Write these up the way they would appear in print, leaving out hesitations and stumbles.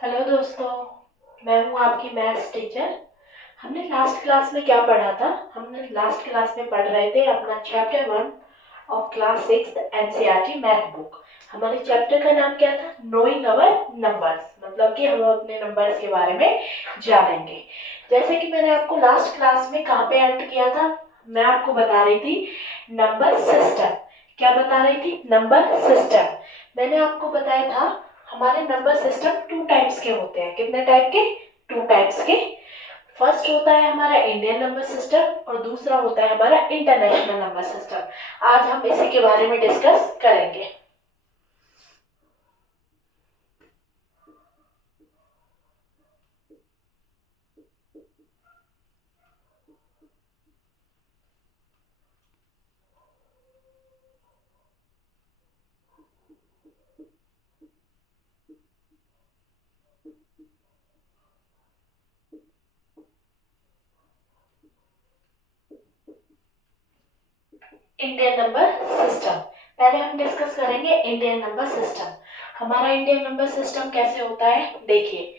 Hello दोस्तों, मैं हूँ आपकी मैथ्स टीचर। हमने लास्ट क्लास में क्या पढ़ा था? हमने लास्ट क्लास में पढ़ रहे थे अपना chapter 1 of class 6 NCERT math book. हमारे चैप्टर का नाम क्या था? नोइंग अवर नंबर्स, मतलब कि हम अपने नंबर्स के बारे में जानेंगे। जैसे कि मैंने आपको लास्ट क्लास में कहाँ पे एंड किया था, मैं आपको बता रही थी नंबर सिस्टम। क्या बता रही थी? Number system. मैंने आपको बताया था हमारे नंबर सिस्टम टू टाइप्स के होते हैं। कितने टाइप के? टू टाइप्स के। फर्स्ट होता है हमारा इंडियन नंबर सिस्टम और दूसरा होता है हमारा इंटरनेशनल नंबर सिस्टम। आज हम इसी के बारे में डिस्कस करेंगे। इंडियन नंबर सिस्टम पहले हम डिस्कस करेंगे। इंडियन नंबर सिस्टम, हमारा इंडियन नंबर सिस्टम कैसे होता है? देखिए,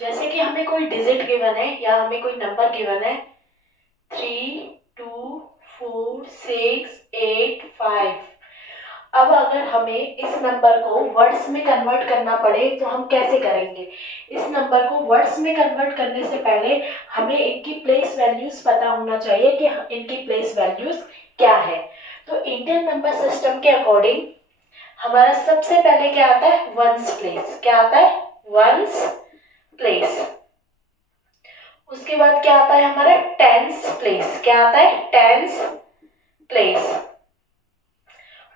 जैसे कि हमें कोई डिजिट गिवन है या हमें कोई नंबर गिवन है 3, 2, 4, 6, 8, 5। अब अगर हमें इस नंबर को वर्ड्स में कन्वर्ट करना पड़े तो हम कैसे करेंगे? इस नंबर को वर्ड्स में कन्वर्ट करने से पहले हमें इनकी प्लेस वैल्यूज पता होना चाहिए कि इनकी प्लेस वैल्यूज क्या है। तो इंडियन नंबर सिस्टम के अकॉर्डिंग हमारा सबसे पहले क्या आता है? Ones place. क्या आता है? Ones place. उसके बाद क्या आता है हमारा? Tens place. क्या आता है? Tens place.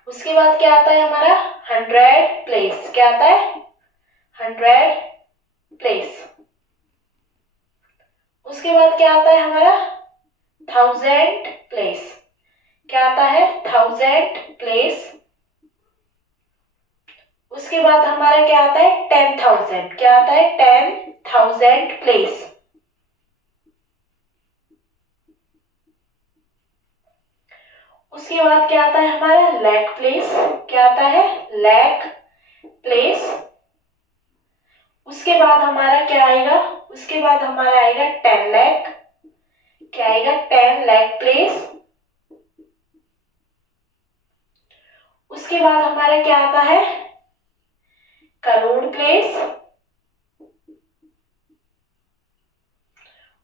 उसके बाद क्या आता है हमारा? 100 प्लेस। क्या आता है? 100 प्लेस। उसके बाद क्या आता है हमारा? 1000 प्लेस। क्या आता है? 1000 प्लेस। उसके बाद हमारा क्या आता है? 10,000। क्या आता है? 10,000 प्लेस। उसके बाद क्या आता है हमारा? लाख प्लेस। क्या आता है? लाख प्लेस। उसके बाद हमारा क्या आएगा? उसके बाद हमारा आएगा 10 लाख। क्या आएगा? 10 लाख प्लेस। उसके बाद हमारा क्या आता है? करोड़ प्लेस।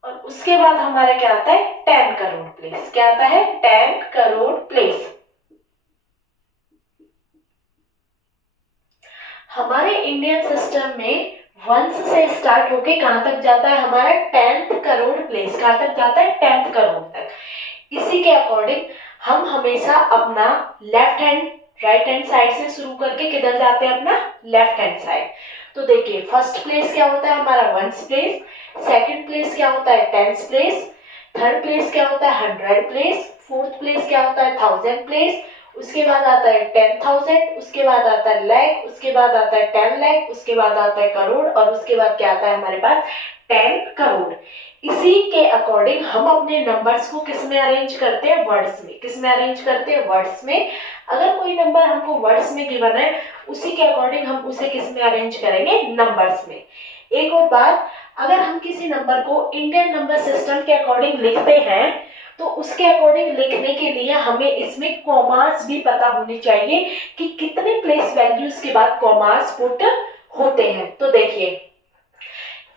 और उसके बाद हमारा क्या आता है? 10 करोड़ प्लेस। क्या आता है? 10 करोड़ प्लेस। हमारे इंडियन सिस्टम में वंस से स्टार्ट होके कहां तक जाता है हमारा? 10th crore place. कहां तक जाता है? 10th करोड़ तक। इसी के अकॉर्डिंग हम हमेशा अपना left hand right hand side से शुरू करके किधर जाते हैं? अपना लेफ्ट हैंड साइड। तो देखिए, फर्स्ट प्लेस क्या होता है हमारा? Ones place. सेकंड प्लेस क्या होता है? Tens place. थर्ड प्लेस क्या होता है? 100 प्लेस। फोर्थ प्लेस क्या होता है? 1000 प्लेस। उसके बाद आता है 10,000। उसके बाद आता है लाख। उसके बाद आता है 10 लाख। उसके बाद आता है करोड़। और उसके बाद क्या आता है हमारे पास? 10 करोड़। इसी के अकॉर्डिंग हम अपने नंबर्स को किस में अरेंज करते हैं? वर्ड्स में। किस में अरेंज करते हैं? वर्ड्स में। अगर कोई नंबर हमको वर्ड्स में गिवन है, उसी के अकॉर्डिंग हम उसे किस में अरेंज करेंगे? नंबर्स में। एक और बात, अगर हम किसी नंबर को इंडियन नंबर सिस्टम के अकॉर्डिंग लिखते हैं तो उसके अकॉर्डिंग लिखने के लिए हमें इसमें कॉमास भी पता होनी चाहिए कि कितने प्लेस वैल्यूज के बाद कॉमास पुट होते हैं। तो देखिए,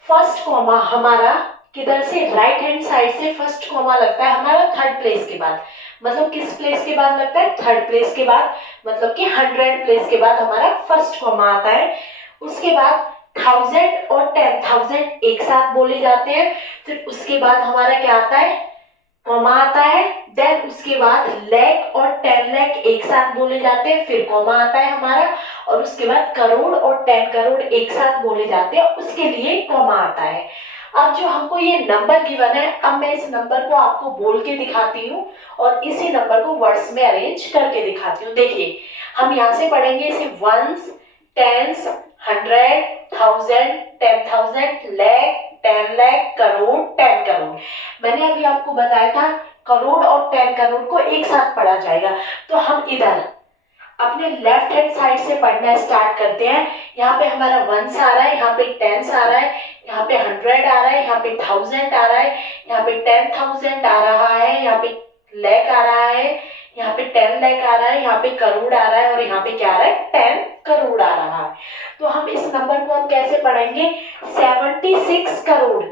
फर्स्ट कॉमा हमारा किधर से? राइट हैंड साइड से फर्स्ट कॉमा लगता है हमारा थर्ड प्लेस के बाद। मतलब किस प्लेस के बाद लगता है? थर्ड प्लेस के बाद। मतलब कि 100 प्लेस के बाद हमारा फर्स्ट कॉमा आता है। उसके बाद 1000 और 10,000 एक साथ बोले जाते हैं। फिर उसके बाद हमारा क्या आता है? कॉमा आता है। देन उसके बाद लाख और 10 लाख एक साथ बोले जाते हैं। फिर कॉमा आता है हमारा। और उसके बाद करोड़ और 10 करोड़ एक साथ बोले जाते हैं, उसके लिए कॉमा आता है। अब जो हमको ये नंबर गिवन है, अब मैं इस नंबर को आपको बोल के दिखाती हूँ और इसी नंबर को वर्ड्स में अरेंज करके दिखाती हूँ। देखिए, हम यहाँ से पढ़ेंगे इसे वंस, टेंस, 100, 1000, 10,000, लाख, 10 लाख, करोड़, 10 करोड़। मैंने अभी आपको बताया था करोड़ और 10 करोड़ को एक साथ पढ़ा जाएगा। तो हम इधर अपने लेफ्ट हैंड साइड से पढ़ना स्टार्ट करते हैं। यहाँ पे हमारा 1 आ रहा है, यहाँ पे 10 आ रहा है, यहाँ पे 100 आ रहा है, यहाँ पे 1000 आ रहा है, यहाँ पे 10,000 आ रहा है, यहाँ पे लाख आ रहा है, यहाँ पे 10 लाख आ रहा है, यहाँ पे करोड़ आ रहा है और यहाँ पे क्या आ रहा है 10 करोड़ आ रहा है। तो हम इस नंबर को हम कैसे पढ़ेंगे 76 करोड़।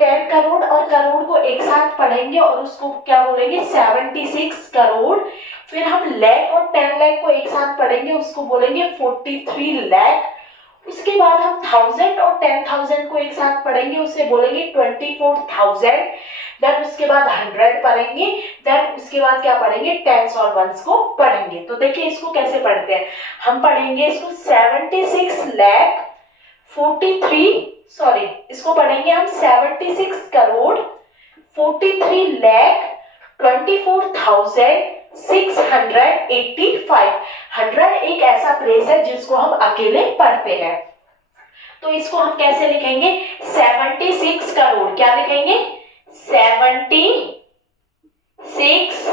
10 करोड़ और करोड़ को एक साथ पढ़ेंगे और उसको क्या बोलेंगे 76 करोड़। फिर हम लाख और 10 लाख को एक साथ पढ़ेंगे, उसको बोलेंगे 43 लाख। उसके बाद हम 1000 और 10,000 को एक साथ पढ़ेंगे, उससे बोलेंगे 24,000। देन उसके बाद 100 पढ़ेंगे, देन उसके बाद क्या पढ़ेंगे टेंस और वंस को पढ़ेंगे। तो देखिए इसको कैसे पढ़ते हैं, हम पढ़ेंगे इसको 76 लाख 43 सॉरी इसको पढ़ेंगे हम 76 करोड़ 43 लाख 24,685। 100 एक ऐसा प्लेस है जिसको हम अकेले पढ़ते हैं। तो इसको हम कैसे लिखेंगे 76 करोड़, क्या लिखेंगे 76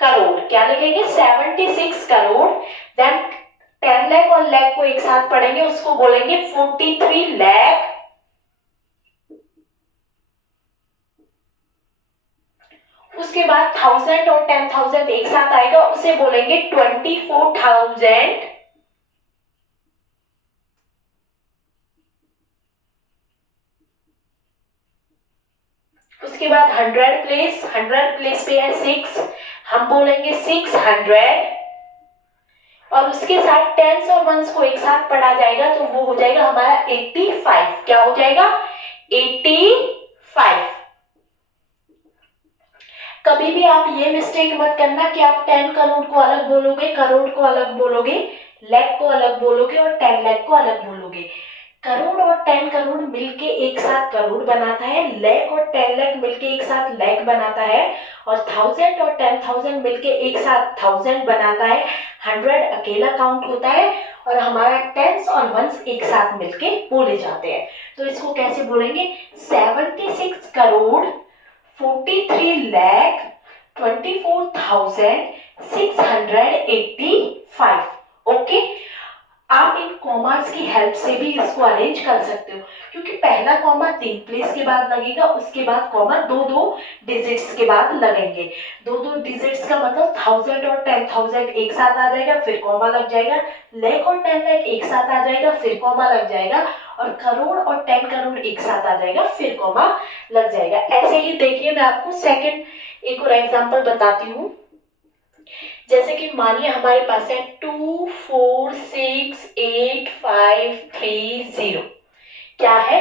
करोड़, क्या लिखेंगे 76 करोड़। देन 10 लाख और लाख को एक साथ पढ़ेंगे, उसको बोलेंगे 43 लाख। उसके बाद 1000 और 10,000 एक साथ आएगा, उसे बोलेंगे 24,000। उसके बाद 100 प्लेस पे है 6, हम बोलेंगे 600। और उसके साथ टेंस और वंस को एक साथ पढ़ा जाएगा तो वो हो जाएगा हमारा 85। क्या हो जाएगा 85। कभी भी आप ये मिस्टेक मत करना कि आप 10 करोड़ को अलग बोलोगे, करोड़ को अलग बोलोगे, लाख को अलग बोलोगे और 10 लाख को अलग बोलोगे। करोड़ और 10 करोड़ मिलके एक साथ करोड़ बनाता है, लाख और 10 लाख मिलके एक साथ लाख बनाता है, और 1000 और 10,000 मिलके एक साथ 1000 बनाता है। 100 अकेला काउंट होता है और हमारा टेंस और वंस एक साथ मिलके बोले जाते हैं। तो इसको कैसे बोलेंगे 76 करोड़ 43 लाख 24,685। ओके, आप इन कॉमास की हेल्प से भी इसको अरेंज कर सकते हो, क्योंकि पहला कॉमा 3 प्लेस के बाद लगेगा, उसके बाद कॉमा 2-2 डिजिट्स के बाद लगेंगे। 2-2 डिजिट्स का मतलब 1000 और 10,000 एक साथ आ जाएगा, फिर कॉमा लग जाएगा, लाख और 10 लाख एक साथ आ जाएगा, फिर कॉमा लग जाएगा, और करोड़ और 10 करोड़ एक साथ आ जाएगा, फिर कॉमा लग जाएगा। ऐसे ही देखिए मैं आपको सेकंड एक और एग्जांपल बताती हूँ। जैसे कि मानिए हमारे पास है 2468,530। क्या है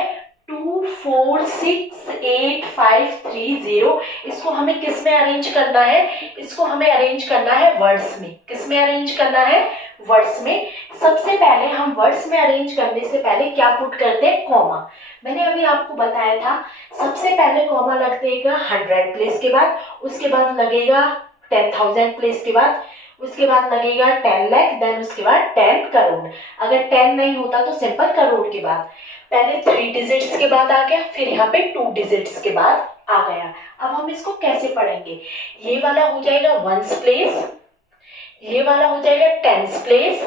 2468,530। इसको हमें किस में अरेंज करना है, इसको हमें अरेंज करना है वर्ड्स में। किस में अरेंज करना है वर्ड्स में। सबसे पहले हम वर्ड्स में अरेंज करने से पहले क्या पुट करते हैं कॉमा। मैंने अभी आपको बताया था सबसे पहले कॉमा लगेगा 100 प्लेस के बाद, उसके बाद लगेगा 10,000 प्लेस के बाद, उसके बाद लगेगा 10 लाख, देन उसके बाद 10 करोड़। अगर 10 नहीं होता तो सिंपल करोड़ के बाद पहले 3 डिजिट्स के बाद आ गया, फिर यहाँ पे 2 डिजिट्स के बाद आ गया। अब हम इसको कैसे पढ़ेंगे, ये वाला हो जाएगा 1s प्लेस, ये वाला हो जाएगा 10s प्लेस,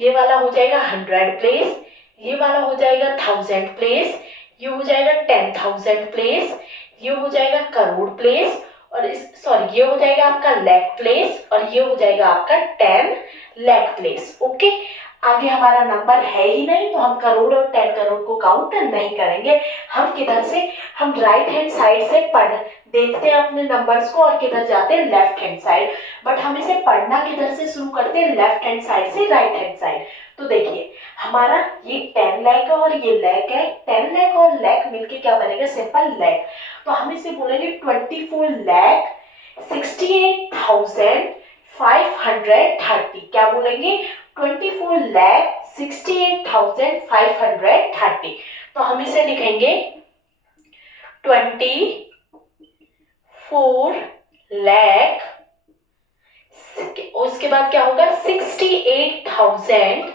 ये वाला हो जाएगा 100 प्लेस, ये वाला हो जाएगा 1000 प्लेस, ये हो जाएगा 10,000 प्लेस, ये हो जाएगा करोड़ प्लेस, और इस सॉरी ये हो जाएगा आपका लाख प्लेस, और ये हो जाएगा आपका 10 लाख प्लेस। ओके, आगे हमारा नंबर है ही नहीं तो हम करोड़ और 10 करोड़ को काउंट नहीं करेंगे। हम किधर से, हम राइट हैंड साइड से पढ़ देखते हैं अपने नंबर्स को और किधर जाते हैं लेफ्ट हैंड साइड। बट हम इसे पढ़ना किधर से शुरू करते हैं, लेफ्ट हैंड साइड से राइट हैंड साइड। तो देखिए हमारा ये 10 लाख है और ये लाख है, 10 लाख और लाख मिलके क्या बनेगा सिंपल लाख। तो हम इसे बोलेंगे 24,68,530। क्या बोलेंगे 24,68,530। तो हम इसे लिखेंगे 24 लाख, उसके बाद क्या होगा 68,530।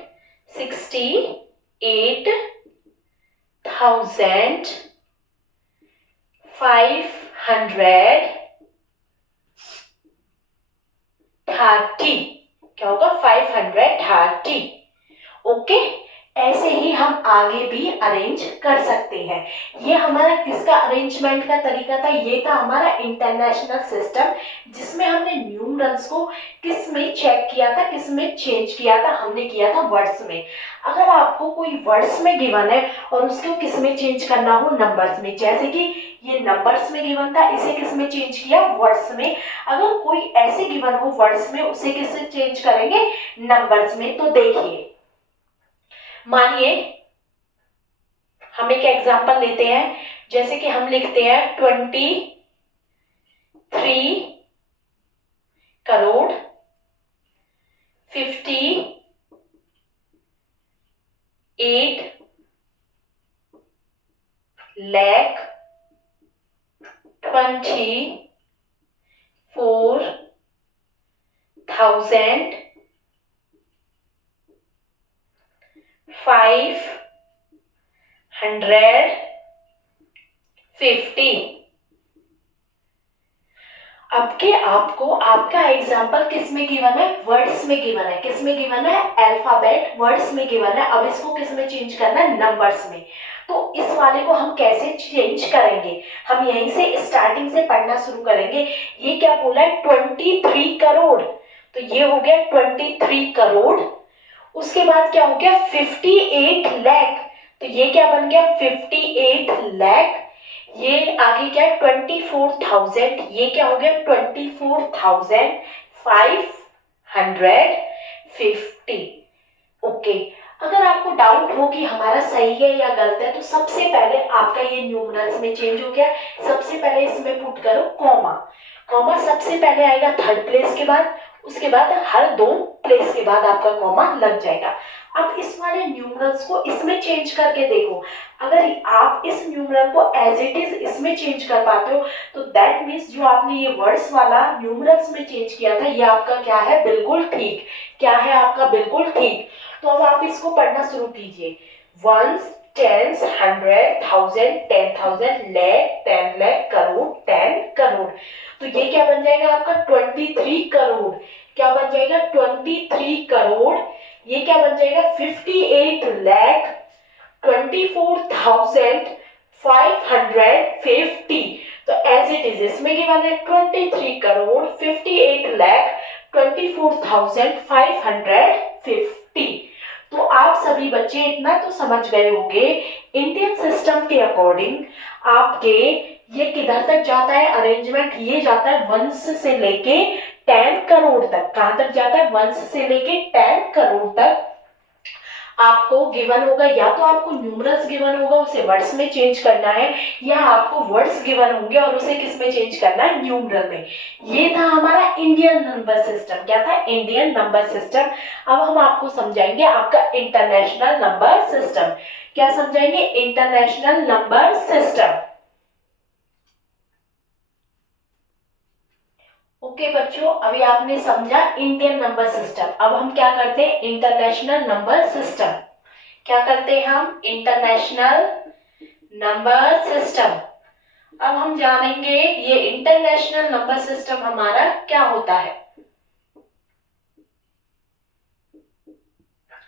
क्या होगा 530। ओके, ऐसे ही हम आगे भी अरेंज कर सकते हैं। ये हमारा किसका अरेंजमेंट का तरीका था, ये था हमारा इंटरनेशनल सिस्टम, जिसमें हमने न्यूमरल्स को किस में चेक किया था, किस में चेंज किया था, हमने किया था वर्ड्स में। अगर आपको कोई वर्ड्स में गिवन है और उसको किस में चेंज करना हो, नंबर्स में, जैसे कि ये नंबर्स में गिवन था, इसे किस में चेंज किया, वर्ड्स में। अगर कोई ऐसे गिवन हो वर्ड्स में, उसे किससे चेंज करेंगे, नंबर्स में। तो देखिए, मानिए हम एक एग्जांपल लेते हैं, जैसे कि हम लिखते हैं 23 करोड़ 58 लाख 24,550। अब के आपको आपका एग्जाम्पल किस में गिवन है, वर्ड्स में गिवन है। किस में गिवन है, अल्फाबेट वर्ड्स में गिवन है। अब इसको किस में चेंज करना है, नंबर्स में। तो इस वाले को हम कैसे चेंज करेंगे, हम यहीं से स्टार्टिंग से पढ़ना शुरू करेंगे। ये क्या बोला है, 23 करोड़, तो ये हो गया 23 करोड़। उसके बाद क्या हो गया 58 लाख, तो ये क्या बन गया 58 लाख। ये आगे क्या है 24,000, ये क्या हो गया 24,550। ओके, अगर आपको डाउट हो कि हमारा सही है या गलत है, तो सबसे पहले आपका ये न्यूमरल्स में चेंज हो गया। सबसे पहले इसमें पुट करो कॉमा। कॉमा सबसे पहले आएगा थर्ड प्लेस के बाद, उसके बाद हर 2 प्लेस के बाद आपका कॉमा लग जाएगा। अब इस वाले न्यूमरल्स को इसमें चेंज करके देखो। अगर आप इस न्यूमरल को एज इट इज इसमें चेंज कर पाते हो, तो दैट मीन्स जो आपने ये वर्ड्स वाला न्यूमरल्स में चेंज किया था, ये आपका क्या है, बिल्कुल ठीक। क्या है आपका, बिल्कुल ठीक। तो अब आप इसको पढ़ना शुरू कीजिए। Ones, tens, 100, 1000, 10,000, lakh, 10 lakh, crore, 10 crore. तो ये क्या बन जाएगा आपका 23 करोड़। क्या बन जाएगा 23 करोड़। ये क्या बन जाएगा 58 लाख 24,550। तो एज इट इज इसमें गिवन है 23 करोड़ 58 लाख 24,550। तो आप सभी बच्चे इतना तो समझ गए होंगे, इंडियन सिस्टम के अकॉर्डिंग आपके ये किधर तक जाता है अरेंजमेंट, ये जाता है वंश से लेके 10 करोड़ तक। कहां तक जाता है, वंश से लेके 10 करोड़ तक आपको गिवन होगा। या तो आपको न्यूमरल्स गिवन होगा, उसे वर्ड्स में चेंज करना है, या आपको वर्ड्स गिवन होंगे और उसे किस में चेंज करना है, न्यूमरल में। ये था हमारा इंडियन नंबर सिस्टम। क्या था, इंडियन नंबर सिस्टम। अब हम आपको समझाएंगे आपका इंटरनेशनल नंबर सिस्टम। क्या समझाएंगे, इंटरनेशनल नंबर सिस्टम। ओके बच्चों, अभी आपने समझा इंडियन नंबर सिस्टम। अब हम क्या करते हैं, इंटरनेशनल नंबर सिस्टम। क्या करते हैं हम, इंटरनेशनल नंबर सिस्टम। अब हम जानेंगे ये इंटरनेशनल नंबर सिस्टम हमारा क्या होता है।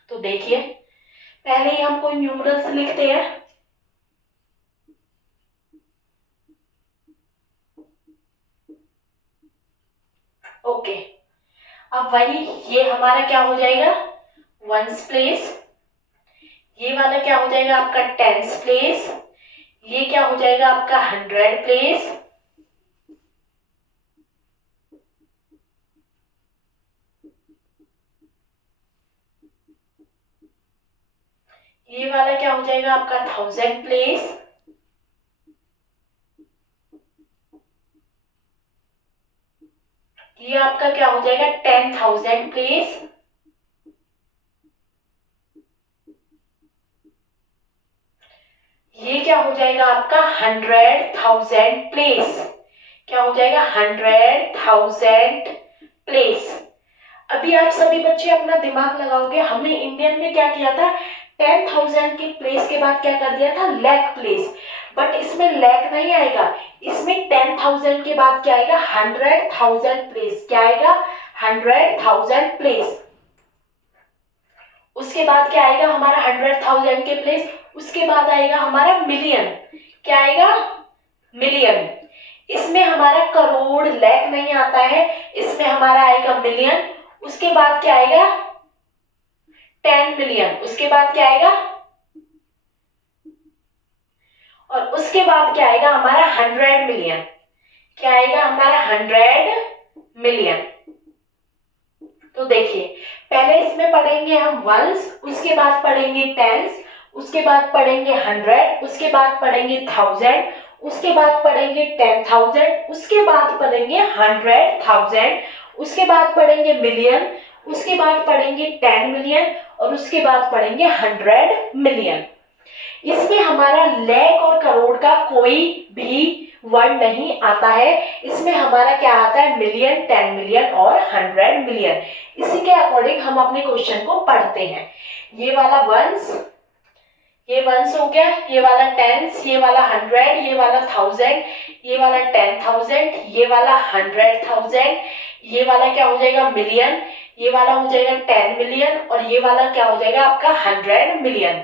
तो देखिए, पहले ही हम कोई न्यूमरल्स लिखते हैं। ओके, अब वही ये हमारा क्या हो जाएगा, वंस प्लेस। ये वाला क्या हो जाएगा आपका टेंस प्लेस। ये क्या हो जाएगा आपका 100 प्लेस। ये वाला क्या हो जाएगा आपका 1000 प्लेस। ये आपका क्या हो जाएगा 10,000 प्लेस। ये क्या हो जाएगा आपका 100,000 प्लेस। क्या हो जाएगा 100,000 प्लेस। अभी आप सभी बच्चे अपना दिमाग लगाओगे, हमने इंडियन में क्या किया था, 10,000 के प्लेस के बाद क्या कर दिया था, लाख प्लेस। बट इसमें लाख नहीं आएगा, इसमें 10,000 के बाद क्या आएगा, 100,000 प्लेस। क्या आएगा, 100,000 प्लेस। उसके बाद क्या आएगा हमारा 100,000 के प्लेस, उसके बाद आएगा हमारा मिलियन, क्या आएगा मिलियन। इसमें हमारा करोड़ लाख नहीं आता है, इसमें हमारा आएगा मिलियन। उसके बाद क्या आएगा 10 मिलियन, उसके बाद क्या आएगा, और उसके बाद क्या आएगा हमारा 100 मिलियन, क्या आएगा हमारा 100 मिलियन। तो देखिए पहले इसमें पढ़ेंगे हम वंस, उसके बाद पढ़ेंगे टेंस, उसके बाद पढ़ेंगे 100, उसके बाद पढ़ेंगे 1000, उसके बाद पढ़ेंगे 10,000, उसके बाद पढ़ेंगे 100,000, उसके बाद पढ़ेंगे मिलियन, उसके बाद पढ़ेंगे 10 मिलियन, और उसके बाद पढ़ेंगे 100 मिलियन। इसमें हमारा लाख और करोड़ का कोई भी वर्ड नहीं आता है, इसमें हमारा क्या आता है मिलियन, 10 मिलियन और 100 मिलियन। इसी के अकॉर्डिंग हम अपने क्वेश्चन को पढ़ते हैं। ये वाला वंस, ये वंस हो गया, ये वाला टेंस, ये वाला 100, ये वाला 1000, ये वाला 10,000, ये वाला 100,000, ये वाला क्या हो जाएगा मिलियन, ये वाला हो जाएगा 10 मिलियन, और ये वाला क्या हो जाएगा आपका 100 मिलियन।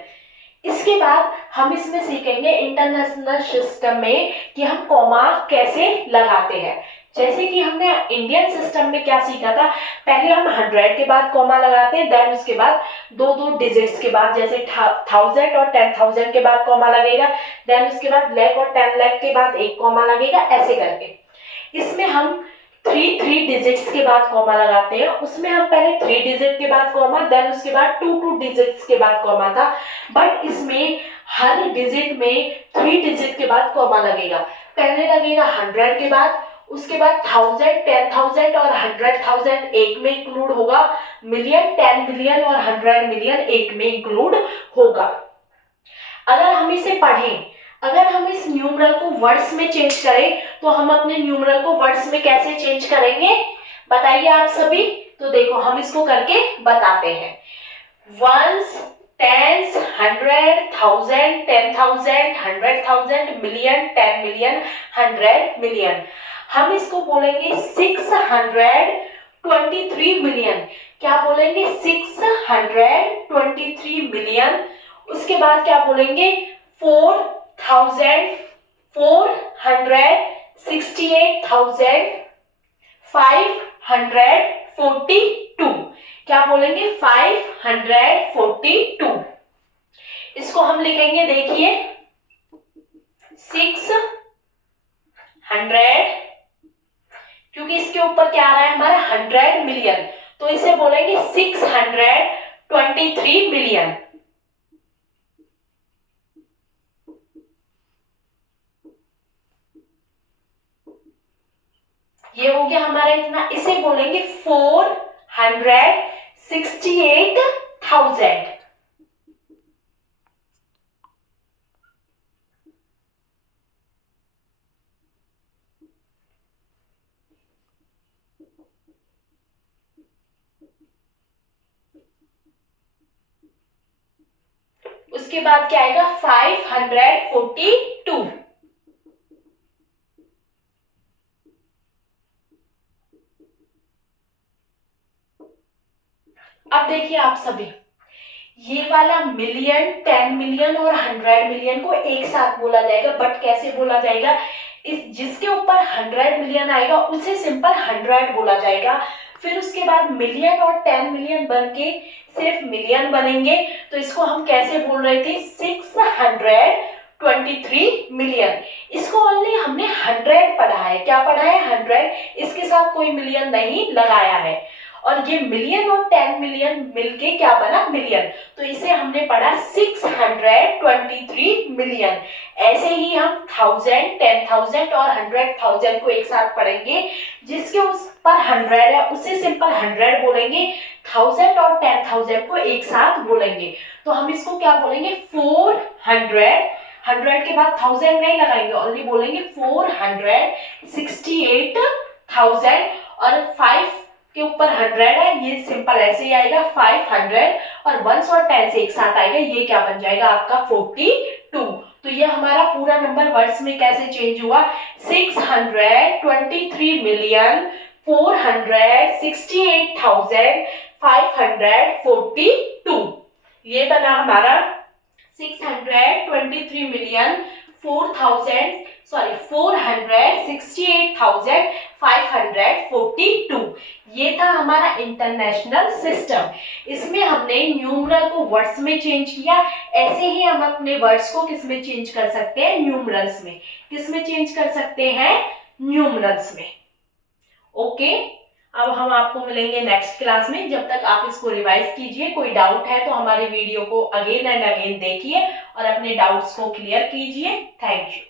इसके बाद हम इसमें सीखेंगे इंटरनेशनल सिस्टम में कि हम कॉमा कैसे लगाते हैं। जैसे कि हमने इंडियन सिस्टम में क्या सीखा था, पहले हम 100 के बाद कॉमा लगाते हैं, देन उसके बाद दो डिजिट्स के बाद, जैसे 1000 और 10,000 के बाद कॉमा लगेगा, देन उसके बाद लाख और 10 लाख के बाद एक कॉमा लगेगा, ऐसे करके। इसमें हम 3 डिजिट्स के बाद कॉमा लगाते हैं, उसमें हम पहले 3 डिजिट के बाद कॉमा, देन उसके बाद 2 डिजिट्स के बाद कॉमा था, बट इसमें हर डिजिट में 3 डिजिट के बाद कॉमा लगेगा। पहले लगेगा 100 के बाद, उसके बाद 1000, 10,000 और 100,000 एक में इंक्लूड होगा, मिलियन, 10 मिलियन और 100 मिलियन एक में इंक्लूड होगा। अगर हम इसे पढ़ें, अगर हम इस न्यूमरल को वर्ड्स में चेंज करें तो हम अपने न्यूमरल को वर्ड्स में कैसे चेंज करेंगे बताइए आप सभी। तो देखो हम इसको करके बताते हैं। Ones, tens, 100, 1000, 10,000, 100,000, million, 10 million, 100 million. हम इसको बोलेंगे 623 मिलियन। क्या बोलेंगे 623 मिलियन। उसके बाद क्या बोलेंगे 4,468,542। क्या बोलेंगे 542। इसको हम लिखेंगे देखिए 600, क्योंकि इसके ऊपर क्या आ रहा है हमारा 100 मिलियन, तो इसे बोलेंगे 623 मिलियन। ये हो गया हमारा इतना, इसे बोलेंगे 468,000। उसके बाद क्या आएगा 542। अब देखिए आप सभी, ये वाला मिलियन, 10 मिलियन और 100 मिलियन को एक साथ बोला जाएगा, बट कैसे बोला जाएगा, इस जिसके ऊपर 100 मिलियन आएगा उसे सिंपल 100 बोला जाएगा। फिर उसके बाद मिलियन और 10 मिलियन बन के सिर्फ मिलियन बनेंगे, तो इसको हम कैसे बोल रहे थे 623 मिलियन। इसको ओनली हमने 100 पढ़ा है, क्या पढ़ा है 100, इसके साथ कोई मिलियन नहीं लगाया है। और ये मिलियन और 10 मिलियन मिलके क्या बना मिलियन, तो इसे हमने पढ़ा 623 मिलियन। ऐसे ही हम 1000, 10,000 और 100,000 को एक साथ पढ़ेंगे, जिसके उस पर 100 है उसे सिंपल 100 बोलेंगे, 1000 और 10,000 को एक साथ बोलेंगे। तो हम इसको क्या बोलेंगे 400, 100 के बाद 1000 नहीं लगाएंगे, ओनली बोलेंगे 468,000 और 5 के ऊपर 100 है, ये सिंपल ऐसे ही आएगा 500 और 1 और 10 से एक साथ आएगा, ये क्या बन जाएगा आपका 42। तो ये हमारा पूरा नंबर वर्ड्स में कैसे चेंज हुआ 623 मिलियन 468,542। ये बना हमारा 468,542। ये था हमारा इंटरनेशनल सिस्टम। इसमें हमने न्यूमरल को वर्ड्स में चेंज किया। ऐसे ही हम अपने वर्ड्स को किस में चेंज कर सकते हैं? न्यूमरल्स में। किस में चेंज कर सकते हैं? न्यूमरल्स में। ओके, अब हम आपको मिलेंगे नेक्स्ट क्लास में। जब तक आप इसको रिवाइज कीजिए। कोई डाउट है तो हमारी वीडियो को अगेन एंड अगेन देखिए और अपने डाउट्स को क्लियर कीजिए। Thank you.